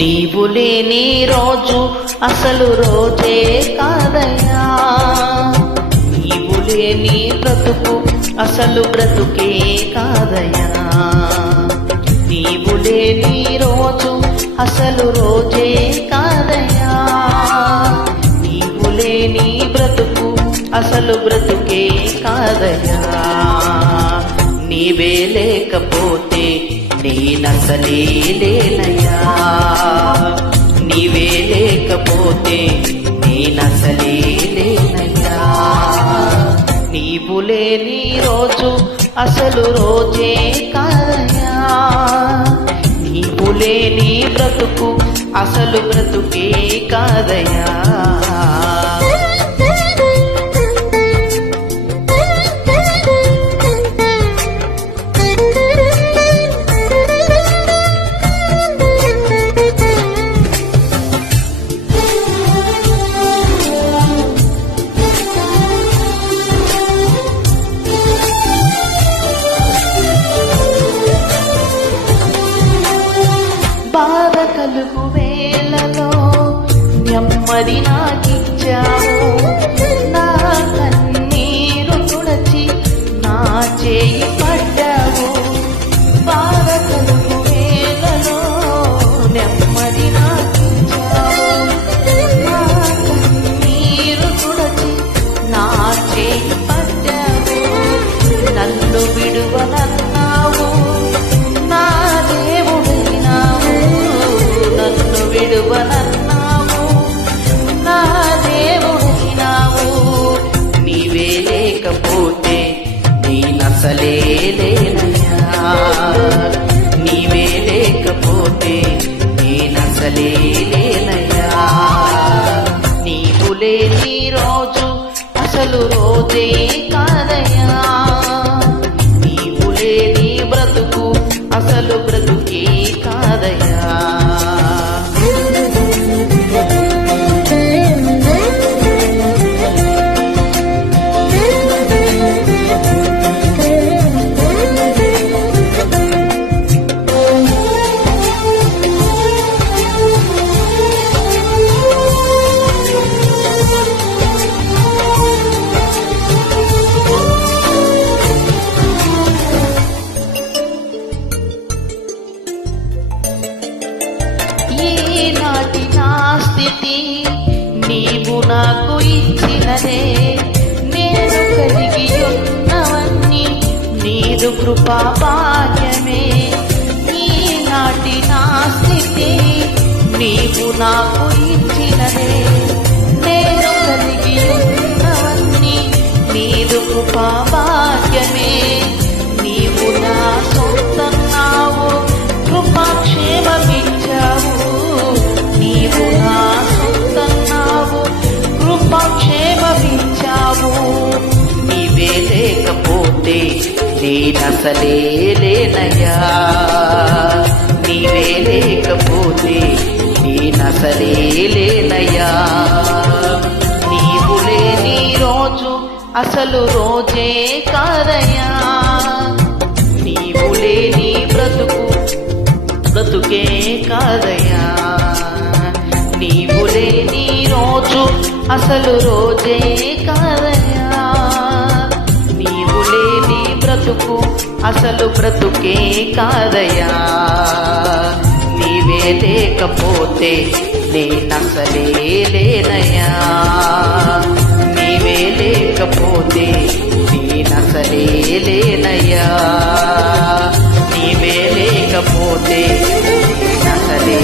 నీవు లేని రోజు అసలు రోజే కాదయ్యా, నీవు లేని బ్రతుకు అసలు బ్రతుకే కాదయ్యా, నీవు లేని రోజు అసలు రోజే కాదయ్యా, నీవు లేని బ్రతుకు అసలు బ్రతుకే కాదయ్యా. నీవే లేకపోతే నేనసలే లేనయ్యా, నీవే లేకపోతే నేనసలే లేనయ్యా. నీవు లేని రోజు అసలు రోజే కాదయ్యా, నీవు లేని బ్రతుకు అసలు బ్రతుకే కాదయ్యా. బాధ కలుగు వేళలో నెమ్మది నాకిచ్చావు, నా కన్నీరు తుడచి నా చేయి పడ్డావు. బాధ కలుగు వేళలో నెమ్మది నాకిచ్చావు, నా కన్నీరు తుడచి నా చేయి పడ్డావు. నన్ను విడువనన్నావు, నా దేవుడైనావు, నన్ను విడువనన్నావు, నా దేవుడైనావు. నీవే లేకపోతే నేనసలే లేనయ్యా, నీవే లేకపోతే నేనసలే లేనయ్యా. నీవు లేని రోజు అసలు రోజే కాదయ్యా, నీవు లేని బ్రతుకు అసలు బ్రతుకే కాదయ్యా. ఈనాటి నా స్థితి నీవు నాకు ఇచ్చినదే, నేను కలిగి ఉన్నవన్నీ నీదు కృపా భాగ్యమే. ఈనాటి నా స్థితి నీవు నాకు ఇచ్చినదే, నేను కలిగి ఉన్నవన్నీ నీదు కృపా భాగ్యమే. నీవు నా సొంతన్నావు, కృపాక్షేమమిచ్చావు, నీవు నా సొంతన్నావు, కృపాక్షేమమిచ్చావు. నీవే లేకపోతే నేనసలే లేనయ్యా, నీవే లేకపోతే నేనసలే లేనయ్యా. నీవు లేని రోజు అసలు రోజే కాదయ్యా, నీవు లేని బ్రతుకు బ్రతుకే కాదయ్యా. నీవు లేని రోజు అసలు రోజే కాదయ్యా, నీవు లేని బ్రతుకు అసలు బ్రతుకే కాదయ్యా. నీవే లేకపోతే నేనసలే లేనయ్యా, నీవే లేకపోతే నేనసలే లేనయ్యా, నీవే లేకపోతే నేనసలే